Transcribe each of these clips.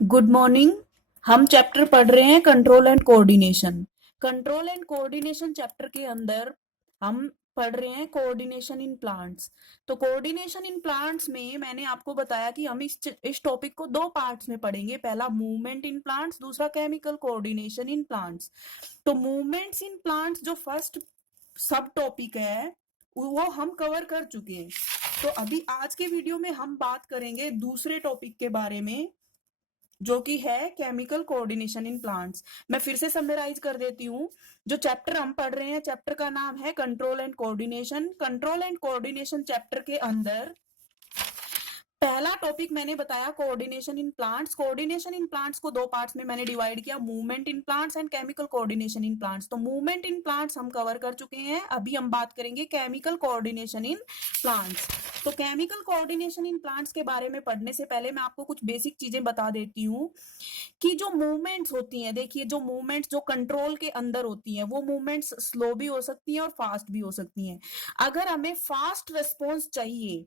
Good morning. हम chapter पढ़ रहे हैं control and coordination. Control and coordination chapter के अंदर हम पढ़ रहे हैं कोऑर्डिनेशन इन प्लांट्स। तो कोऑर्डिनेशन इन प्लांट्स में मैंने आपको बताया कि हम इस टॉपिक को दो पार्ट्स में पढ़ेंगे। पहला मूवमेंट इन प्लांट्स, दूसरा केमिकल कोऑर्डिनेशन इन प्लांट्स। तो मूवमेंट्स इन प्लांट्स जो फर्स्ट सब टॉपिक है वो हम कवर कर चुके हैं। तो अभी आज के वीडियो में हम बात करेंगे दूसरे टॉपिक के बारे में, जो कि है केमिकल कोऑर्डिनेशन इन प्लांट्स। मैं फिर से समराइज कर देती हूँ। जो चैप्टर हम पढ़ रहे हैं, चैप्टर का नाम है control and coordination. Control and coordination chapter के अंदर पहला टॉपिक मैंने बताया coordination in plants. Coordination in plants को दो पार्ट्स में मैंने डिवाइड किया, movement in plants and chemical coordination in plants. तो मूवमेंट इन प्लांट्स हम कवर कर चुके हैं। अभी हम बात करेंगे केमिकल कोऑर्डिनेशन इन प्लांट्स। तो केमिकल कोऑर्डिनेशन इन प्लांट्स के बारे में पढ़ने से पहले मैं आपको कुछ बेसिक चीजें बता देती हूँ कि जो मूवमेंट्स होती हैं, देखिए जो मूवमेंट्स जो कंट्रोल के अंदर होती हैं वो मूवमेंट्स स्लो भी हो सकती हैं और फास्ट भी हो सकती हैं। अगर हमें फास्ट रिस्पॉन्स चाहिए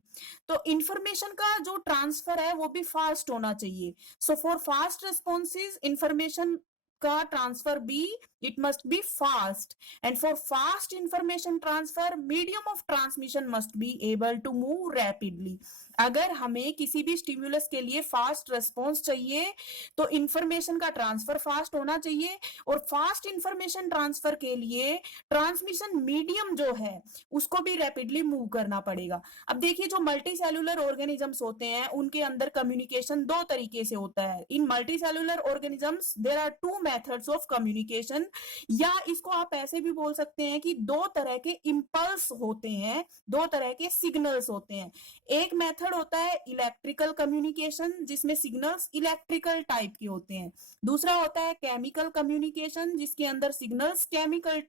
तो इंफॉर्मेशन का जो ट्रांसफर है वो भी फास्ट होना चाहिए। So for fast responses information का ट्रांसफर भी it must be fast, and for fast information transfer medium of transmission must be able to move rapidly. अगर हमें किसी भी स्टिम्युलस के लिए फास्ट रिस्पॉन्स चाहिए तो इंफॉर्मेशन का ट्रांसफर फास्ट होना चाहिए, और फास्ट इंफॉर्मेशन ट्रांसफर के लिए ट्रांसमिशन मीडियम जो है उसको भी रैपिडली मूव करना पड़ेगा। अब देखिए जो मल्टी सेलुलर ऑर्गेनिजम्स होते हैं उनके अंदर कम्युनिकेशन दो तरीके से होता है। In multicellular organisms there are two methods of communication, या इसको आप ऐसे भी बोल सकते हैं कि दो तरह के इंपल्स होते हैं, दो तरह के सिग्नल्स होते हैं। एक मेथड होता है इलेक्ट्रिकल कम्युनिकेशन जिसमें सिग्नल्स इलेक्ट्रिकल टाइप के होते हैं। दूसरा होता है केमिकल कम्युनिकेशन जिसके अंदर सिग्नल्स केमिकल,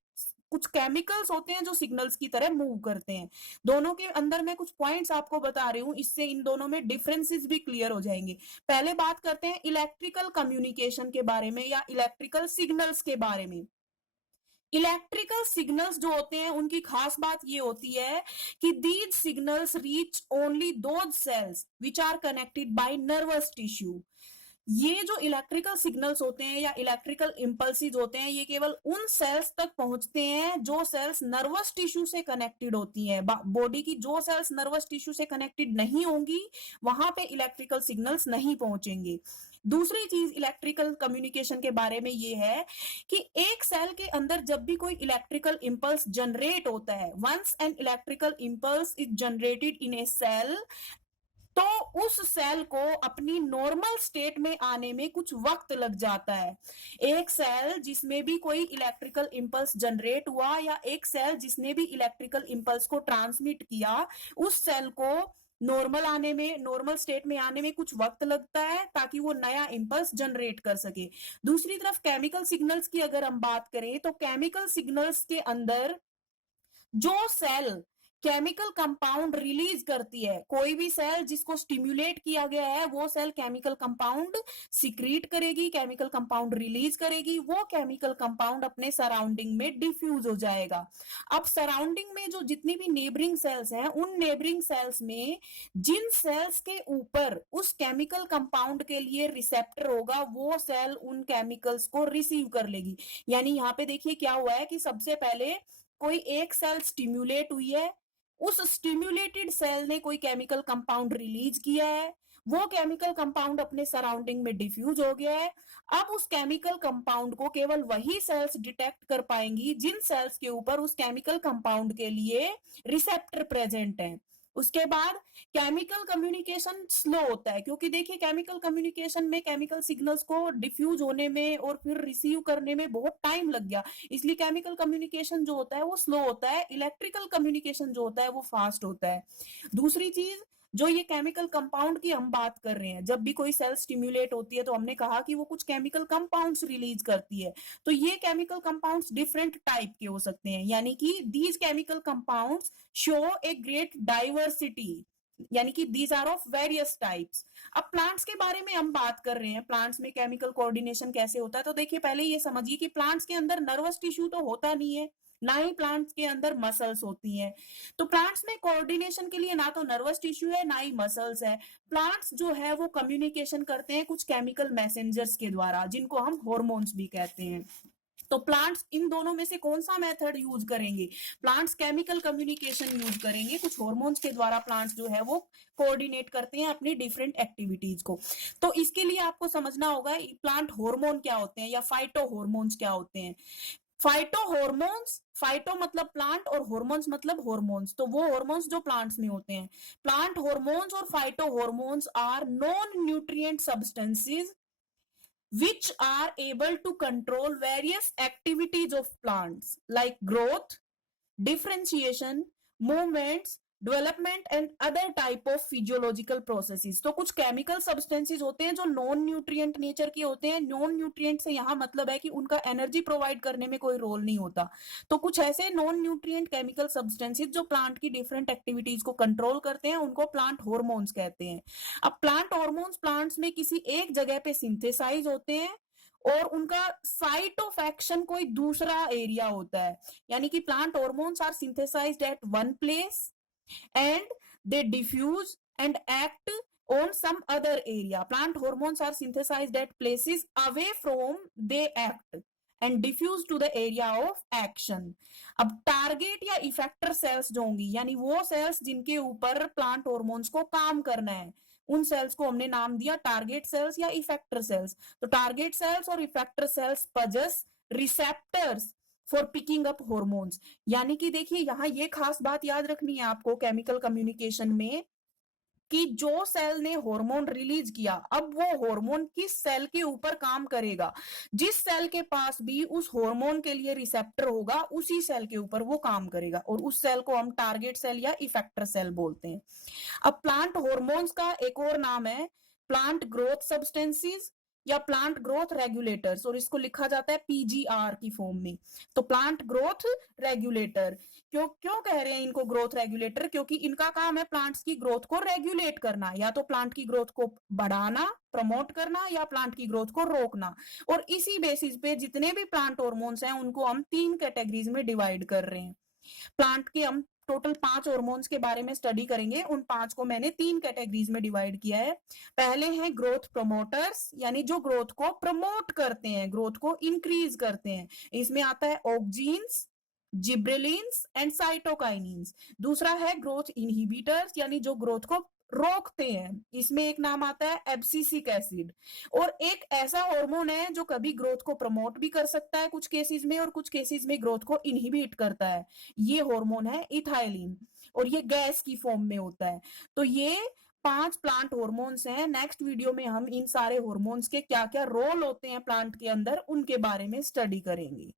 कुछ केमिकल्स होते हैं जो सिग्नल्स की तरह मूव करते हैं। दोनों के अंदर मैं कुछ पॉइंट्स आपको बता रही हूँ, इससे इन दोनों में डिफरेंसेस भी क्लियर हो जाएंगे। पहले बात करते हैं इलेक्ट्रिकल कम्युनिकेशन के बारे में या इलेक्ट्रिकल सिग्नल्स के बारे में। इलेक्ट्रिकल सिग्नल्स जो होते हैं उनकी खास बात ये होती है कि these signals reach only those cells which are connected by nervous tissue. ये जो इलेक्ट्रिकल सिग्नल्स होते हैं या इलेक्ट्रिकल इंपल्सिस होते हैं ये केवल उन सेल्स तक पहुंचते हैं जो सेल्स नर्वस टिश्यू से कनेक्टेड होती हैं। बॉडी की जो सेल्स नर्वस टिश्यू से कनेक्टेड नहीं होंगी वहां पे इलेक्ट्रिकल सिग्नल्स नहीं पहुंचेंगे। दूसरी चीज इलेक्ट्रिकल कम्युनिकेशन के बारे में ये है कि एक सेल के अंदर जब भी कोई इलेक्ट्रिकल इंपल्स जनरेट होता है, once an electrical impulse is generated in a cell, तो उस सेल को अपनी नॉर्मल स्टेट में आने में कुछ वक्त लग जाता है। एक सेल जिसमें भी कोई इलेक्ट्रिकल इंपल्स जनरेट हुआ या एक सेल जिसने भी इलेक्ट्रिकल इंपल्स को ट्रांसमिट किया, उस सेल को नॉर्मल आने में, नॉर्मल स्टेट में आने में कुछ वक्त लगता है ताकि वो नया इंपल्स जनरेट कर सके। दूसरी तरफ केमिकल सिग्नल्स की अगर हम बात करें तो केमिकल सिग्नल्स के अंदर जो सेल केमिकल कंपाउंड रिलीज करती है, कोई भी सेल जिसको स्टिम्युलेट किया गया है वो सेल केमिकल कंपाउंड सिक्रीट करेगी, केमिकल कंपाउंड रिलीज करेगी, वो केमिकल कंपाउंड अपने सराउंडिंग में डिफ्यूज हो जाएगा। अब सराउंडिंग में जो जितनी भी नेबरिंग सेल्स हैं उन नेबरिंग सेल्स में जिन सेल्स के ऊपर उस केमिकल कंपाउंड के लिए रिसेप्टर होगा वो सेल उन केमिकल्स को रिसीव कर लेगी। यानी यहाँ पे देखिए क्या हुआ है कि सबसे पहले कोई एक सेल स्टिम्युलेट हुई है, उस स्टिम्युलेटेड सेल ने कोई केमिकल कंपाउंड रिलीज किया है, वो केमिकल कंपाउंड अपने सराउंडिंग में डिफ्यूज हो गया है। अब उस केमिकल कंपाउंड को केवल वही सेल्स डिटेक्ट कर पाएंगी जिन सेल्स के ऊपर उस केमिकल कंपाउंड के लिए रिसेप्टर प्रेजेंट है। उसके बाद केमिकल कम्युनिकेशन स्लो होता है, क्योंकि देखिए केमिकल कम्युनिकेशन में केमिकल सिग्नल्स को डिफ्यूज होने में और फिर रिसीव करने में बहुत टाइम लग गया, इसलिए केमिकल कम्युनिकेशन जो होता है वो स्लो होता है। इलेक्ट्रिकल कम्युनिकेशन जो होता है वो फास्ट होता है। दूसरी चीज, जो ये केमिकल कंपाउंड की हम बात कर रहे हैं, जब भी कोई सेल स्टिम्युलेट होती है तो हमने कहा कि वो कुछ केमिकल कंपाउंड्स रिलीज करती है। तो ये केमिकल कंपाउंड्स डिफरेंट टाइप के हो सकते हैं, यानी कि these chemical compounds show a great diversity, यानी कि these are of various types. अब प्लांट्स के बारे में हम बात कर रहे हैं, प्लांट्स में केमिकल कोऑर्डिनेशन कैसे होता है। तो देखिए पहले ये समझिए कि प्लांट्स के अंदर नर्वस टिश्यू तो होता नहीं है, ना ही प्लांट्स के अंदर मसल्स होती हैं। तो प्लांट्स में कोऑर्डिनेशन के लिए ना तो नर्वस टिश्यू है ना ही मसल्स है। प्लांट्स जो है वो कम्युनिकेशन करते हैं कुछ केमिकल मैसेंजर्स के द्वारा, जिनको हम हॉर्मोन्स भी कहते हैं। तो प्लांट्स इन दोनों में से कौन सा मेथड यूज करेंगे? प्लांट्स केमिकल कम्युनिकेशन यूज करेंगे, कुछ हॉर्मोन्स के द्वारा प्लांट्स जो है वो कोऑर्डिनेट करते हैं अपनी डिफरेंट एक्टिविटीज को। तो इसके लिए आपको समझना होगा प्लांट हार्मोन क्या होते हैं या फाइटो हॉर्मोन्स क्या होते हैं। फाइटो हॉर्मोन्स, फाइटो मतलब प्लांट और हॉर्मोन्स मतलब हॉर्मोन्स, तो वो हॉर्मोन्स जो प्लांट्स में होते हैं। प्लांट हॉर्मोन्स और phyto hormones are non nutrient substances which are able to control various activities of plants like growth, differentiation, movements, development and other type of physiological processes. तो कुछ chemical substances होते हैं जो non nutrient nature के होते हैं। Non nutrient से यहाँ मतलब है कि उनका एनर्जी प्रोवाइड करने में कोई रोल नहीं होता। तो कुछ ऐसे नॉन न्यूट्रिएंट केमिकल सब्सटेंसेस जो प्लांट की डिफरेंट एक्टिविटीज को कंट्रोल करते हैं उनको प्लांट हॉर्मोन्स कहते हैं। अब प्लांट हॉर्मोन्स प्लांट्स में किसी एक जगह पे सिंथेसाइज होते हैं और उनका साइट ऑफ एक्शन कोई दूसरा एरिया होता है। यानी कि plant hormones are synthesized at one place and they diffuse and act on some other area. Plant hormones are synthesized at places away from they act and diffuse to the area of action. अब target या effector sales जो होंगी, यानी वो sales जिनके ऊपर plant hormones को काम करना है, उन सेल्स को हमने नाम दिया टारगेट सेल्स या इफेक्टर सेल्स। तो टारगेट सेल्स और effector cells possess receptors for picking up hormones. यानी कि देखिए यहाँ ये खास बात याद रखनी है आपको केमिकल कम्युनिकेशन में कि जो सेल ने हार्मोन रिलीज किया, अब वो हार्मोन किस सेल के ऊपर काम करेगा, जिस सेल के पास भी उस हार्मोन के लिए रिसेप्टर होगा उसी सेल के ऊपर वो काम करेगा, और उस सेल को हम टारगेट सेल या इफेक्टर सेल बोलते हैं। अब प्लांट हार्मोन्स का एक और नाम है प्लांट ग्रोथ सब्सटेंसेस या प्लांट ग्रोथ रेगुलेटर्स, और इसको लिखा जाता है पीजीआर की फॉर्म में। तो प्लांट ग्रोथ रेगुलेटर, क्यों क्यों कह रहे हैं इनको ग्रोथ रेगुलेटर? क्योंकि इनका काम है प्लांट्स की ग्रोथ को रेगुलेट करना, या तो प्लांट की ग्रोथ को बढ़ाना, प्रमोट करना, या प्लांट की ग्रोथ को रोकना। और इसी बेसिस पे जितने भी प्लांट हार्मोन्स हैं उनको हम 3 कैटेगरीज में डिवाइड कर रहे हैं। प्लांट के हम टोटल 5 हार्मोन्स के बारे में स्टडी करेंगे। उन 5 को मैंने 3 कैटेगरीज में डिवाइड किया है। पहले हैं ग्रोथ प्रमोटर्स, यानी जो ग्रोथ को प्रमोट करते हैं, ग्रोथ को इंक्रीज करते हैं। इसमें आता है ऑक्जीन्स, जिब्रेलिन्स एंड साइटोकाइनिन्स। दूसरा है ग्रोथ इनहिबिटर्स, यानी जो ग्रोथ को रोकते हैं। इसमें एक नाम आता है एब्सिसिक एसिड। और एक ऐसा हार्मोन है जो कभी ग्रोथ को प्रमोट भी कर सकता है कुछ केसेस में, और कुछ केसेस में ग्रोथ को इनहिबिट करता है। ये हार्मोन है इथाइलिन, और ये गैस की फॉर्म में होता है। तो ये 5 प्लांट हार्मोन्स हैं। नेक्स्ट वीडियो में हम इन सारे हार्मोन्स के क्या क्या रोल होते हैं प्लांट के अंदर उनके बारे में स्टडी करेंगे।